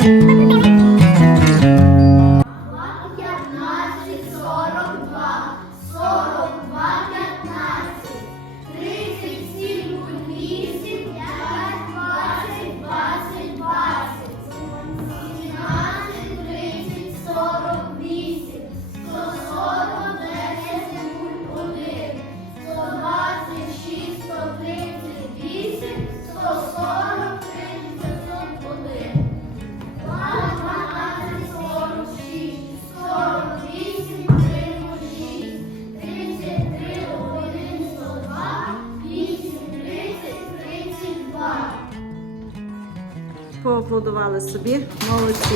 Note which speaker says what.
Speaker 1: thank you Поаплодували собі. Молодці.